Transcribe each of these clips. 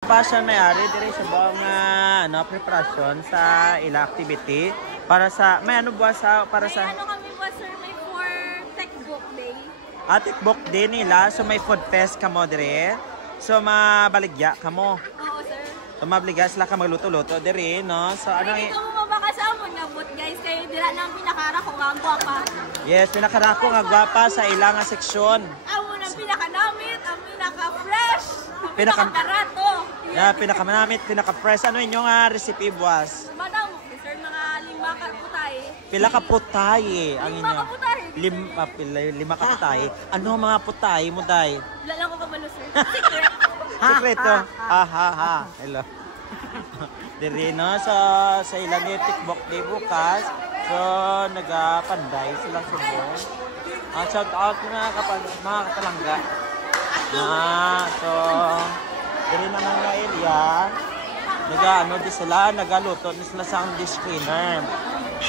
Pa siya may-ari dire sa buong preparasyon sa ila activity para sa may ano ba sa para sa ano kami po sir, may for tech book day. Tikbook day nila, so may food fest kamo dire. So mabaligya kamo. Oo sir. So mabaligya sila ka magluto-luto dire no. So ano Ito mo mabaka sa amon nga but guys kay dira nang pinakara ko nga gwapa. Yes, pinakarako nga gwapa sa ilang seksyon. Amon ang pinakanamit, ang pinaka-fresh, Pinaka- pinaka-barato. Yeah, pinakamanamit, pinaka-fresh. Ano inyong recipe buwas? Madam, sir mga 5 ka putay. Pila ka putay ang 5 inyo? ka putay. Lima ka putay. Ano ang mga putay mo day? Wala lang ko kabalo sir. Secret. Sekreto. Ha. Hello. Diri no sa ilang tikbok day bukas. So nagapanday sila sa buong. Shout out mga katalangga. So diri naman nga area. Di sila, nagaluto di sila sa dish cleaner.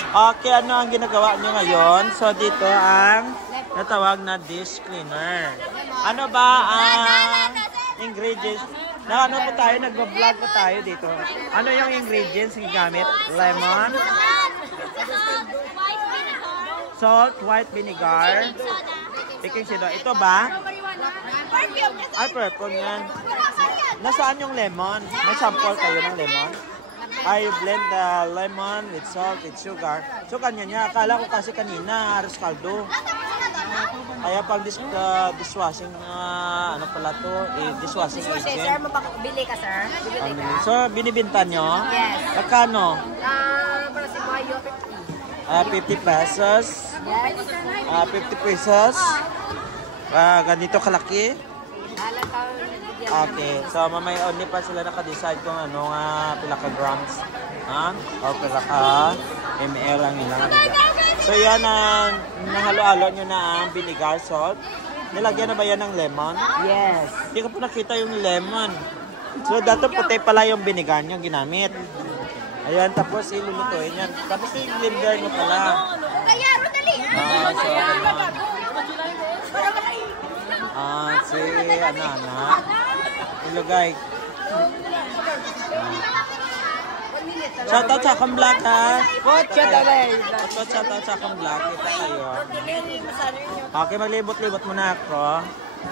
Okay, ano ang ginagawa nyo ngayon? So dito ang natawag na dish cleaner. Ano ba ang ingredients? Ano po tayo, nagbablog po tayo dito. Ano yung ingredients yung gamit? Lemon, salt, white vinegar, baking soda. Ito ba? Ay, purple yan. Nasaan yung lemon? May sample kayo ng lemon? I blend the lemon with salt, with sugar. So, kanya niya. Akala ko kasi kanina, aros kaldo. Kaya pag dishwashing, ano pala to? Dishwashing agent. Sir, mabili ka sir? Bibili ka? So, binibinta nyo? Yes. Magkano? Para si Mayo 50 pesos. 50 pesos. Ganito kalaki. Okay. So, mamay only pa sila naka-decide kung ano nga pila ka grams. O pila ka ml ang ilang nila. So, yan ang nahalo-halo nyo na ang vinegar, salt. Nilagyan na ba yan ng lemon? Yes. Hindi ko po nakita yung lemon. So, dato puti pala yung vinegar nyo ginamit. Ayan, tapos ilulutuin yan. Tapos yung blender nyo pala. Kaya, Rodali! Si ilugay. Shout out sa akong vlog ha. Shout out sa akong vlog. Kita kayo. Okay, maglibot-libot muna ako.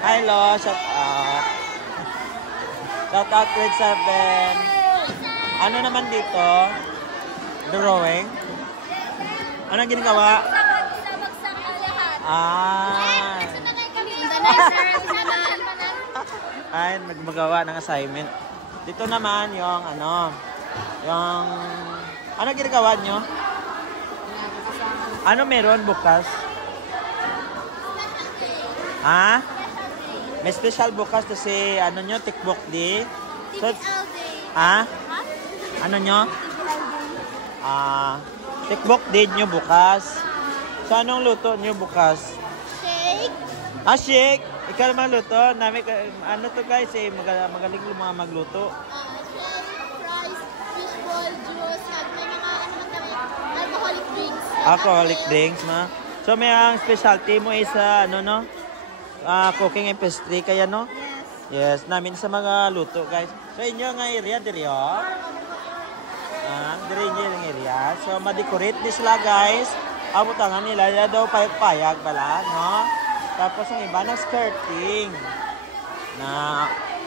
Hello, shout out. Shout out grade 7. Ano naman dito? Drawing. Anong ginagawa? Ay, nagmagawa ng assignment. Dito naman yung ano ginagawa nyo? Ano meron bukas? Ha? May special bukas kasi ano nyo, tikbok di? So, ha? Ano nyo? Tikbok di nyo bukas. So, anong luto nyo bukas? Shake. Shake! Ikaw naman luto. Ano to guys magaling yung mga magluto. Fries, fishball, juice, at may mga alcoholic drinks. Alcoholic drinks, ma. So may ang specialty mo is cooking and pastry kaya no? Yes. Yes, namin sa mga luto guys. So inyo nga area diri diri yung area. So ma-decorate din sila guys. Abutangan nila daw payag bala, no? Tapos ang iba na skirting.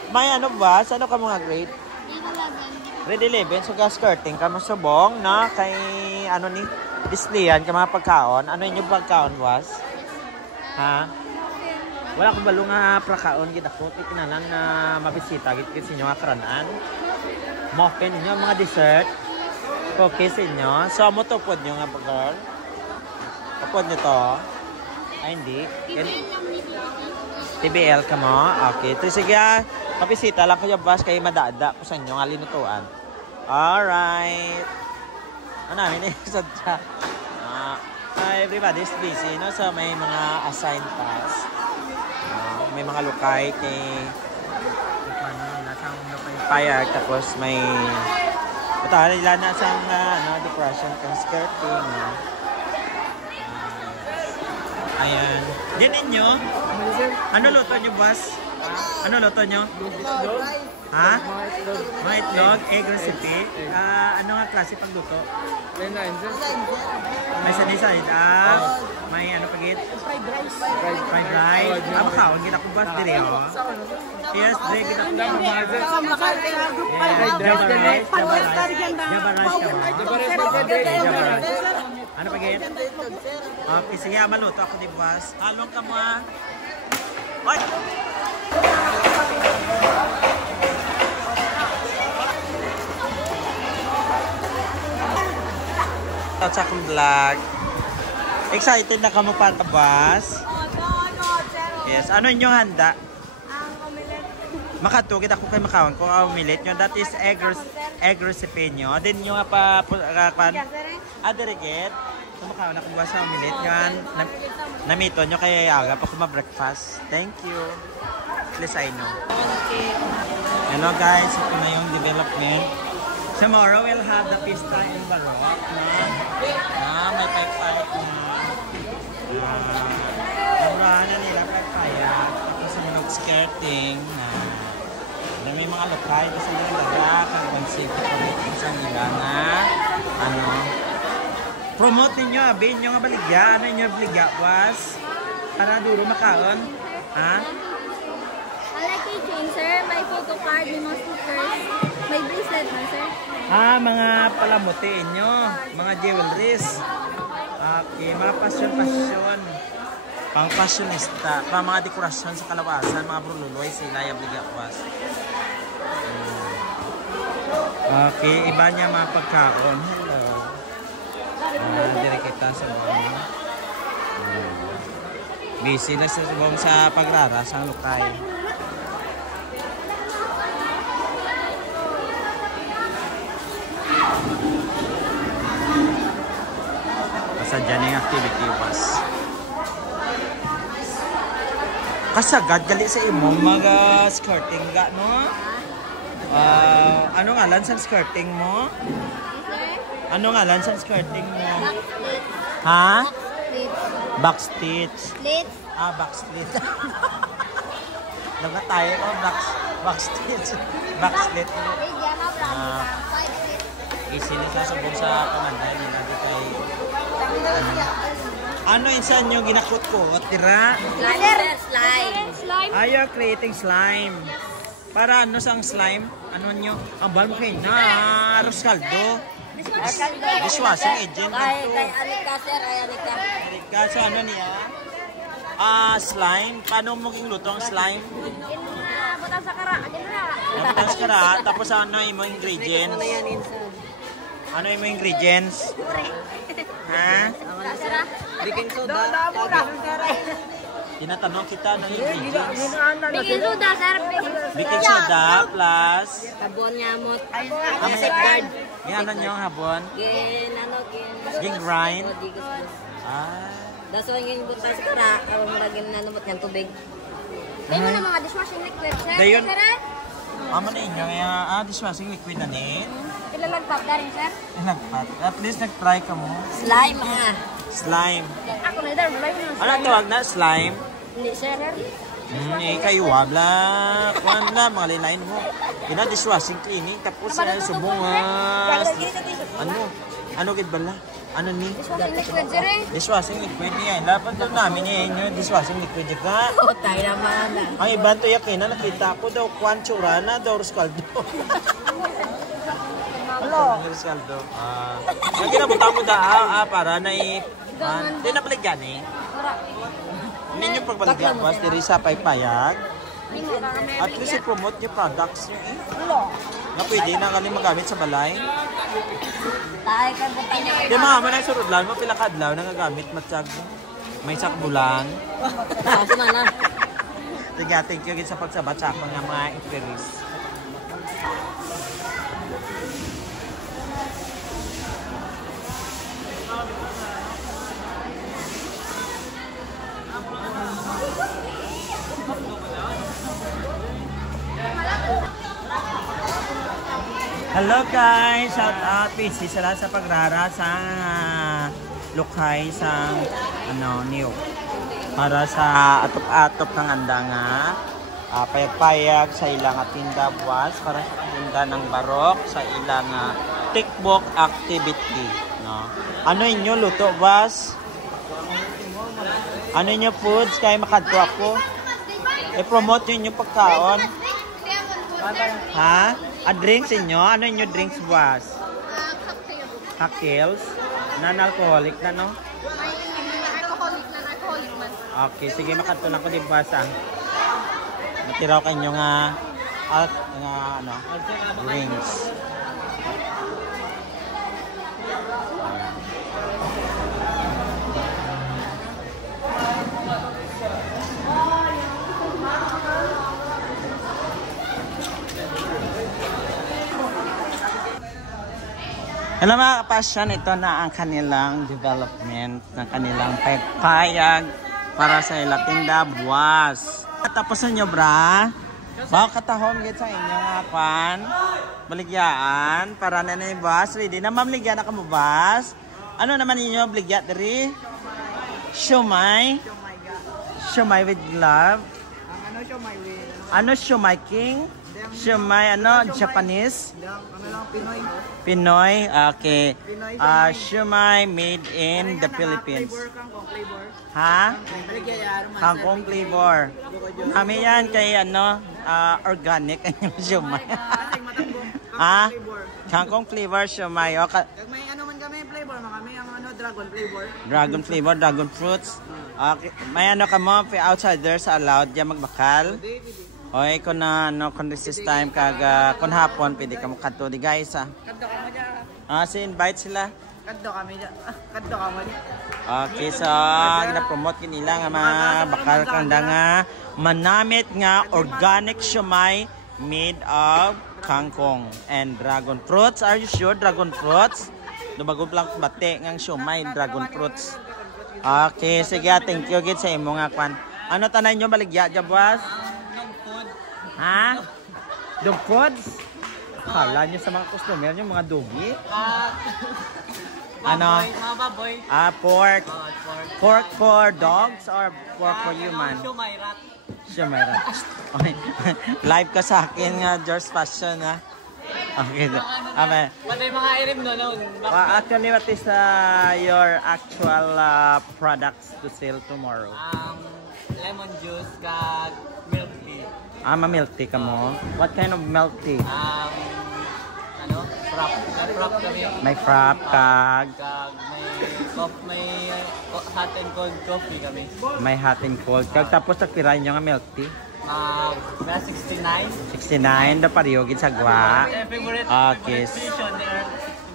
May ano ba? Sa ano ka mga grade? Grade 11. So skirting ka masubong na kay displayan ka mga pagkaon. Ano yung pagkaon was? Ha? Wala kong balong nga pagkaon gid ako. Itinanan na mabisita gid kasi inyo nga karanan. Muffin inyo mga dessert. Cookies inyo. So mo tupod nyo nga girl. Tupod nyo to. Ay, hindi. TBL ka mo? Okay. Ito sige, kapisita lang kayo bas kayo madada po sa inyo nga linutuan. Alright. Ano namin sadya. Everybody's busy, no? So, may mga assigned tasks. May mga lukay kay payag. Tapos may putahan nila na sa depression kang skirting. Ayan. Din inyo? Ano luto nyo, boss? Ano luto nyo? Ha? Mga itlog, egg recipe. Ano nga klase pang luto? May sanisay. May ano pagit? Fried rice. Fried rice. Makaon, kita ko ba dire oh? Yes, dire kita ko ba? Yes, Java rice ka ba? Java rice. Ano pagit? Okay, sige, maluto ako di buwas. Halong ka mo ah. Oy! Sa akong vlog. Excited na ka mo para kabas? Yes. Ano inyong handa? Ang omelet. Makatugit ako kay makawan ko ang omelet nyo. That is egg recipe nyo. Then nyo nga pa dirigit. So makawan ako ba sa omelet nyo. Namito nyo kay aga pa kuma-breakfast. Thank you. Please I know. Hello guys. Ito na yung development. Tomorrow we'll have the pista in Barok na may pipe-pipe na murahan na nila pipe-pipe ito sa mga skirting na may mga lokay ito sa mga lalak ang concept promote sa nila na ano promote ninyo abin nyo nga baligya ano nyo baligya was para duro makaon ha? I like keychain, sir. May photo card, may mga stickers. May bracelet na, sir. Mga palamutin nyo, mga jewelries. Okay, mga pasyon. Pang fashionista, pang mga dekorasyon sa kalawasan, mga brululoy, sila yung bligakwas. Okay, iba niya mga pagkaon. Hello. Dire kita sa buong. Busy na sa buong sa pagraras ang lukay. Sadya na yung activity was kasagad gali sa imong mga skirting ga no? Ano nga lan sa skirting mo? Ano nga lan sa skirting mo? Ha? Backstitch. Backstitch. Laga tayo ko backstitch. Backstitch. Easy na sa subong sa pamanday nila kay ano insan nyo ginakot ko? Tira? Slime. You're creating slime. Para ano sang slime? Ano nyo? Ang bal mo kayo na. Roscaldo. Dishwashing agent. Kay Alika, sir. Alika. Alika, sa ano niya? Slime. Paano mo king luto ang slime? Butang sa kara. Butang sa kara. Tapos ano yung ingredients? Ano yung ingredients? Ha? Baking soda. Tinatanong kita ng ingredients. Baking soda, sir. Baking soda plus Habon nga mo. Yan ano yung habon? Ging grind. Daso yung butas ka na, ang maragin na namot ng tubig. May mo na mga dishwashing liquid, sir. Dayon. Amo na inyo nga dishwashing liquid na ni. Ilalagpap na rin, sir. Nagpat. At least nag-try ka mo. Slime, Slime. Ako na dar, wala yun. Ano tawag na? Slime? Hindi, sir. Kayo wabla. Kuhan na, mga linain mo. Dishwashing cleaning. Tapos subungas. Ano gid bala? Ano ni? Dishwashing liquid, sir. Dishwashing liquid niya. Dapat doon namin yung dishwashing liquid ka. Tayo naman. Ang iban to yakin na nakita ko daw kwan tsura na daw Roscaldo. Hello. Roscaldo. Lagi na buta mo para na di na baligyan eh. Ninyo pagbaligyan was diri sa paypayag. At least i-promote yung products nyo eh. Na pwede na kami magamit sa balay. Di mga man ay surudlan mo pila kadlaw na gagamit matsag. May sakbulan. Sige, thank you sa pagsabat sa ako ng mga inquiries. Hello guys! Shout out! Busy sila sa pagrara sa lukay sa New para sa atop-atop ng anda nga payag-payag sa ilang tinda buwas para sa tinda ng barok sa ilang tikbok activity. No? Ano inyo luto buwas? Ano inyo foods? Kaya makadto ako. I-promote nyo yung pagkaon. Ha? Drinks inyo? Ano inyo drinks buwas? Cocktails? Non-alcoholic na no? Alcoholic man. Okay, sige makadto lang ko di buwas Matiraw kanyo nga drinks. Hello mga kapasyon, ito na ang kanilang development ng kanilang payag para sa ilatinda buwas. Tapos nyo bra, baka katahom git sa inyo nga pan, baligyaan para na ni buwas. Ready na mamligyan na ka mo buwas. Ano naman ninyo baligya diri? Siomay. Siomay with love. Ano siomay with? Ano siomay king? Siomay Japanese? Pinoy. Pinoy, okay. Siomay made in the Philippines. Flavor. Ha? Kangkong flavor. Kami yan kay organic yung siomay. Ha? Kangkong flavor siomay. Okay. May ano man kami flavor, may ang dragon flavor. Dragon flavor, dragon fruits. Okay. May ano ka mo, outsiders allowed diyan magbakal. Oy, kung kung this time kung hapon pwede ka mo kadto di guys Kadto ka mo diya. si invite sila. Kadto kami diya. Kadto ka mo diya. Okay, so gina-promote kinila nga mga bakal kanda nga manamit nga organic siomay made of kangkong and dragon fruits. Are you sure dragon fruits? Dubago lang bate nga siomay dragon fruits. Okay, sige, thank you gid sa imo nga kwan. Ano tanan nyo baligya jabwas? Ha? Dog foods? Kala nyo sa mga customer nyo, mga dogi? Ano? Mga baboy. Pork. Pork for dogs or pork for human? Siomay rat. Siomay rat. Okay. Live ka sa akin nga, George Fashion ha? Okay. Pati mga irim no? Actually, what is your actual products to sell tomorrow? Lemon juice kag milk tea. Milk tea ka mo? What kind of milk tea? Frap. Frap kami. May frap kag? May hot and cold coffee kami. May hot and cold kag. Tapos nagpiray nyo nga milk tea? 69. 69 na pariyogin sa gwa. Okay.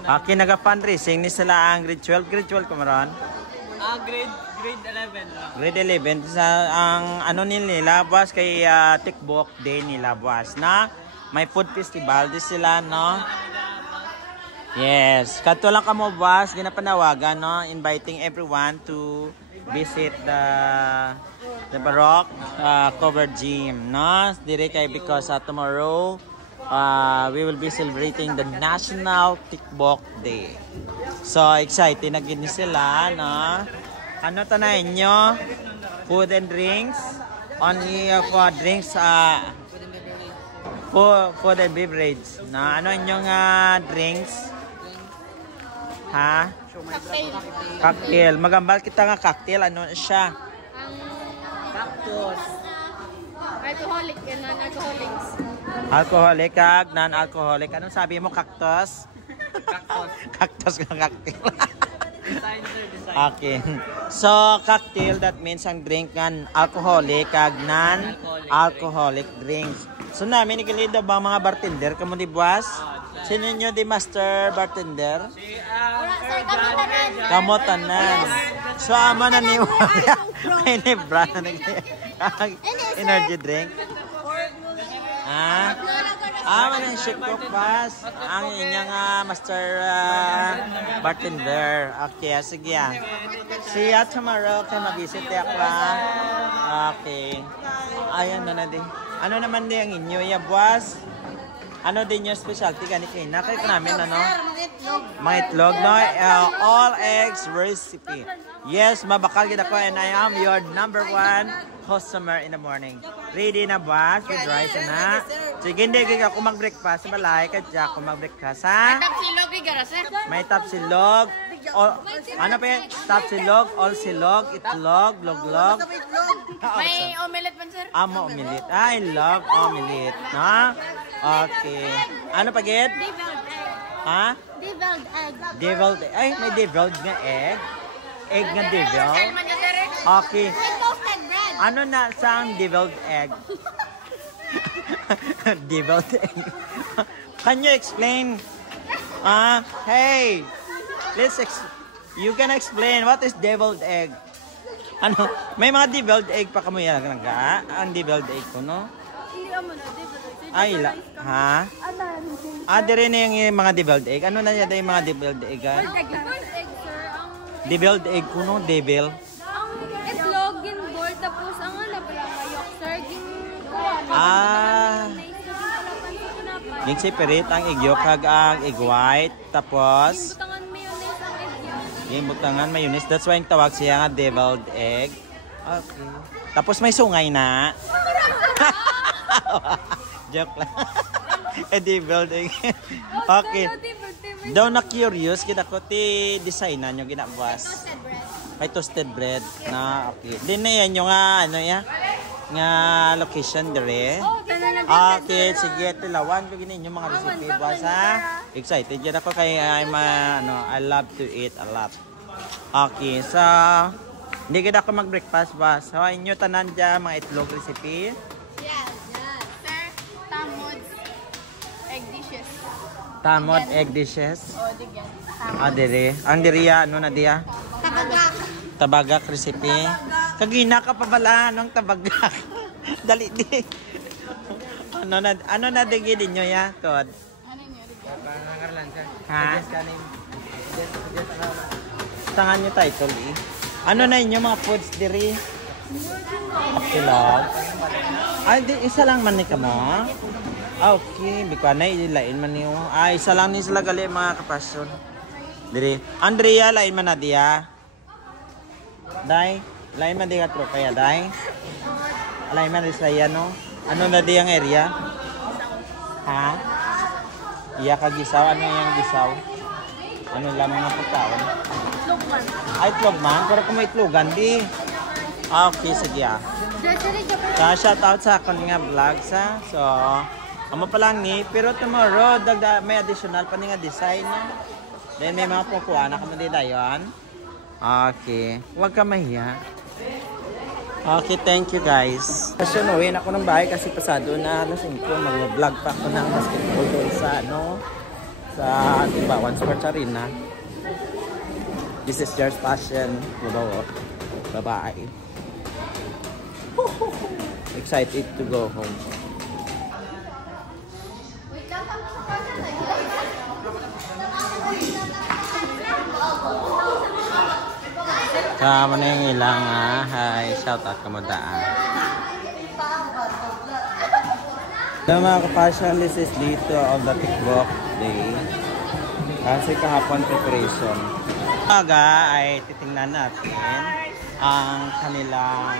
Okay, naga-fundraising ni sila ang grade 12. Grade 12 kumaron? Grade 11. Grade 11 sa ang ano nila boss kay Tikbok Day nila boss na may food festival di sila no. Yes, kato lang kamo boss ginapanawagan no, inviting everyone to visit the Baroque covered gym no. Dire kay because tomorrow we will be celebrating the National Tikbok Day. So excited na gini sila no. Ano tanayin nyo? Food and drinks? Only for drinks, food and beverage. Na ano inyong drinks? Ha? Cocktail. Magambal kita nga cocktail. Ano siya? Cactus. Alcoholic and non-alcoholics. Alcoholic kag non-alcoholic. Anong sabi mo? Cactus? Cactus. Cactus ka cocktail. Design. Okay. So, cocktail, that means ang drink nga alcoholic kag non-alcoholic drinks. So, namin ikilida ba mga bartender? Kamu di buwas? Sino nyo di master bartender? Kamu tanan. So, ama na ni Ini brand na energy drink. Manin shake ko pas ang inyong master bartender. Okay, sige yan. See ya tomorrow kay mabisit ako. Okay. Ayan na din. Ano naman din ang inyo ya boss? Ano din yung specialty ganit kayo? Nakay ko namin ano? Mga itlog, no? All eggs recipe. Yes, mabakal kita ko and I am your #1 customer in the morning. Ready na ba? With rice na. Sige, hindi ka kung mag-breakfast. Malay ka dyan kung mag-breakfast, ha? May tapsilog. Ano pa yan? Tapsilog, all silog, itlog, log-log. May omelette man, sir? Amo omelette. I love omelette. Ha? Okay. Ano pa, Gid? Deviled egg. Ha? Deviled egg. Deviled egg. Ay, may deviled nga egg. Egg nga devil. Okay. May toasted bread. Ano na sang deviled egg? Deviled egg. Can you explain? Hey, you can explain what is deviled egg? Ano? May mga deviled egg pa kamo yan nga? Ang deviled egg ko, no? Ay, ha? Dire na yung mga deviled egg. Ano na yan yung mga deviled egg? Deviled egg, sir. Deviled egg ko, no? Devil. Ang itlog, ginboard, tapos ang ano pala, mayok, sir, Yung separate ang egg yolk kag ang egg white. Tapos, butangan mayonnaise ang egg yolk. yung butangan mayonnaise. That's why yung tawag siya nga deviled egg. Okay. Tapos may sungay na. Joke lang. Deviled egg. Okay. Daw na curious, kita ko ti designan nyo ginabuas. Toasted bread. May toasted bread na okay. Din na yan yung ano ya? Nga location dire. Okay, sige, tilawan ko ginin yung mga recipe boss ha. Excited yan ako kay I love to eat a lot. Okay, so hindi kita ako mag-breakfast boss. So inyo tanan dyan mga itlog recipe. Yes. Sir, tamods, egg dishes. Tamod egg dishes. O, digyan. Dire. Ang diriya, ano na diya? Tabagak. Tabagak recipe. Kagina ka pa bala ng tabagak. Dali di. Ano na digi din nyo ya, Todd? Ano yun? Ha? Tangan nyo title eh. Ano na inyo mga foods diri? Apilog. Ay, isa lang man ni ka mo? Okay, bika na ilain man niyo. Ay, isa lang ni sila gali mga kapasyon. Diri. Andrea, lain man na diya. Day, lain man diya tro kaya day. Lain man sa no. Ano na diya ang area? Ha? Iya ka gisaw, ano yang gisaw? Ano lang mga pagkaon? Itlog man. Ay, itlog man. Pero kung may itlogan, di. Okay, sige ah. Shout out sa akong nga vlogs ha. So, amo pa lang ni. Pero tomorrow, may additional pa nga design na. Then may mga pukuha na kami dito yun. Okay. Huwag ka mahiya. Okay, thank you guys. Kasi uwi na ako ng bahay kasi pasado na alas 5. Mag-vlog pa ako ng basketball doon sa sa Tibawan Sports Arena. This is George Passion. Bye-bye. Excited to go home. Kamo na yung ilang hi, shout out kamo daan. So mga kapasyon, this is dito on the TikTok day. Kasi kahapon preparation. Aga ay titingnan natin ang kanilang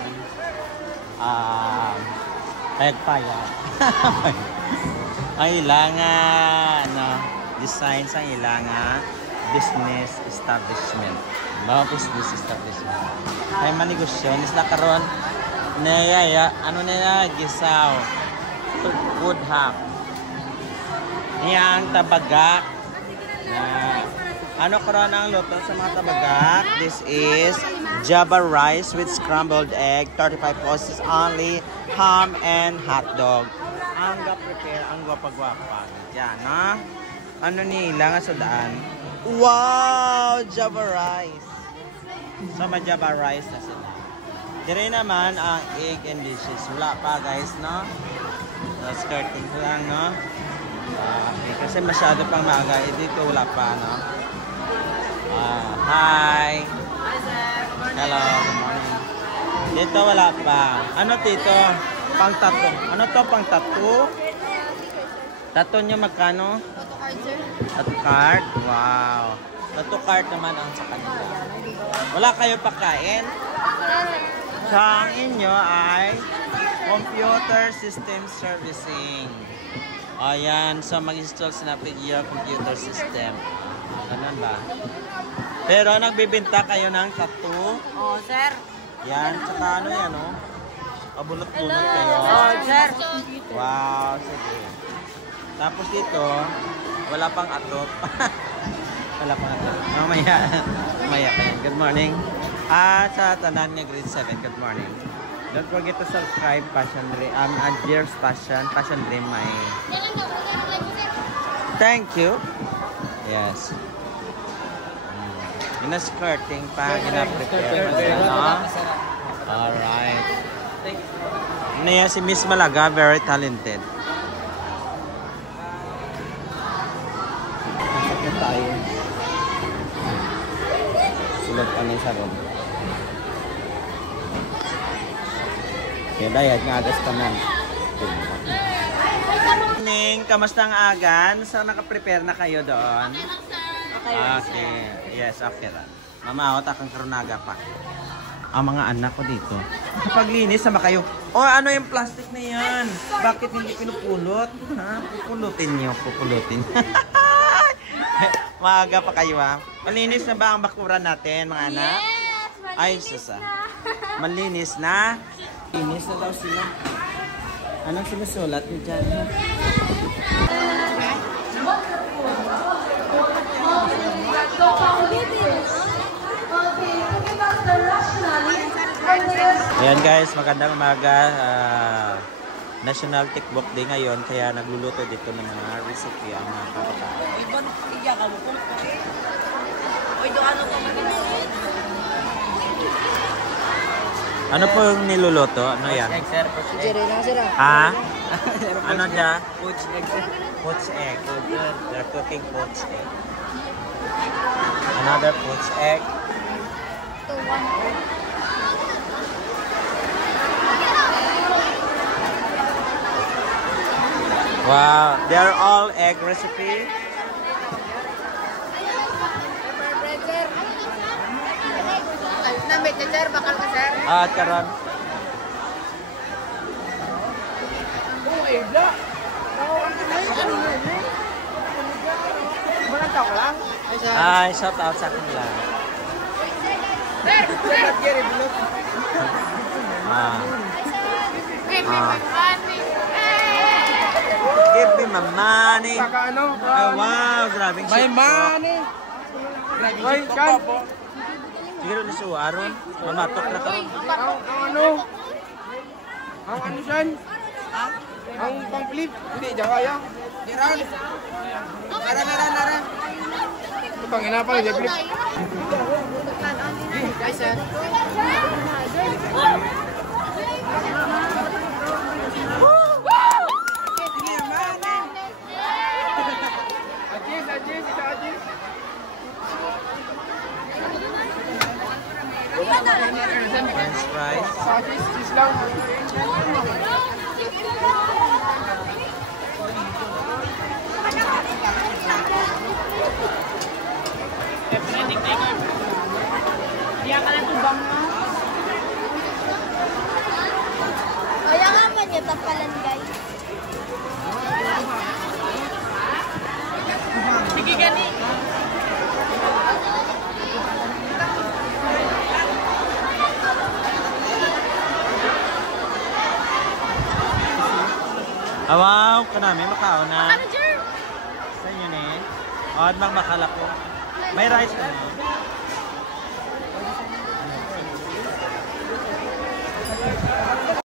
payag-payag. Ang ilang design sa ilang business establishment. Mga business establishment. Ay manegosyon isla karon na ano na gisaw food hub. Yang tabagak na ano karon ang luto sa mga tabagak. This is Java rice with scrambled egg, 35 pesos only, ham and hot dog. Ang ga-prepare, ang gwapa-gwapa. Diyan, ha? Ano nila nga sa daan? Wow! Java rice. Sama Java rice na sila. Dire naman ang egg and dishes. Wala pa guys, no? So, skirting ko lang, no? Okay, kasi masyado pang maaga. Dito wala pa, no? Hi! Hello, good morning. Dito wala pa. Ano dito? Pang tattoo. Ano to pang tattoo? Tattoo nyo magkano? Tattoo card? Wow. Tattoo card naman ang sa kanila. Wala kayo pagkain? So, ang inyo ay computer system servicing. Ayan, so mag-install sa Napigier computer system. Ganun ba? Pero nagbibenta kayo ng tattoo. Oh, sir. Yan, tsaka ano yan, oh. Abunot-bunot kayo. Oh, sir. Wow, sige. Tapos dito, wala pang atot. Wala pang atot. Mamaya kayo. Good morning. Sa tanan niya grade 7, good morning. Don't forget to subscribe Passion Dream. Dear's Passion Dream my. Thank you. Yes. Ina-skirting pa, gina-prepare. Alright. Ano yan, si Miss Malaga, very talented. Pasok na tayo. Sulog pa niya sa room. Kaya dayad nga agas pa man. Morning, kamusta ang agan? So, nakaprepare na kayo doon? Okay. Yes, okay lang. Mama, takang karunaga pa. Ang mga anak ko dito. Paglinis, sama kayo. Oh, ano yung plastic na yan? Bakit hindi pinupulot? Ha? Pupulutin niyo, pupulutin. Maaga pa kayo ha. Malinis na ba ang bakuran natin, mga anak? Yes, Ay, susa. Malinis na. Linis na daw sila. Anong sinusulat niyo dyan? Ayan guys, magandang umaga. National Tikbok Day ngayon, kaya nagluluto dito ng mga recipe ang mga kabataan. Ano po yung niluluto? Ano yan? Ha? Ano dyan? Poach egg, sir. Poached egg. They're cooking poached egg. Another poached egg. Wow, they're all egg recipe. Nambit na, sir. Bakal ka, sir. Karon. Ay, shout out sa akin lang. Give me my money. Oh, wow, grabing shit. My money. Ay, kan. Siguro na siya, Aron. Mamatok na ka. Ang ano dyan? Ang pang-flip? Hindi, dyan kaya. Diran. Nara. Pangina pa, dyan flip. Guys, sir. French fries. Cheese lang. Kaya nga man niya, tapalan guys. Sige gani. Wow, kanami makao na. Ano, sir? Sa inyo ni. Od mang bakala ko. May rice ka na.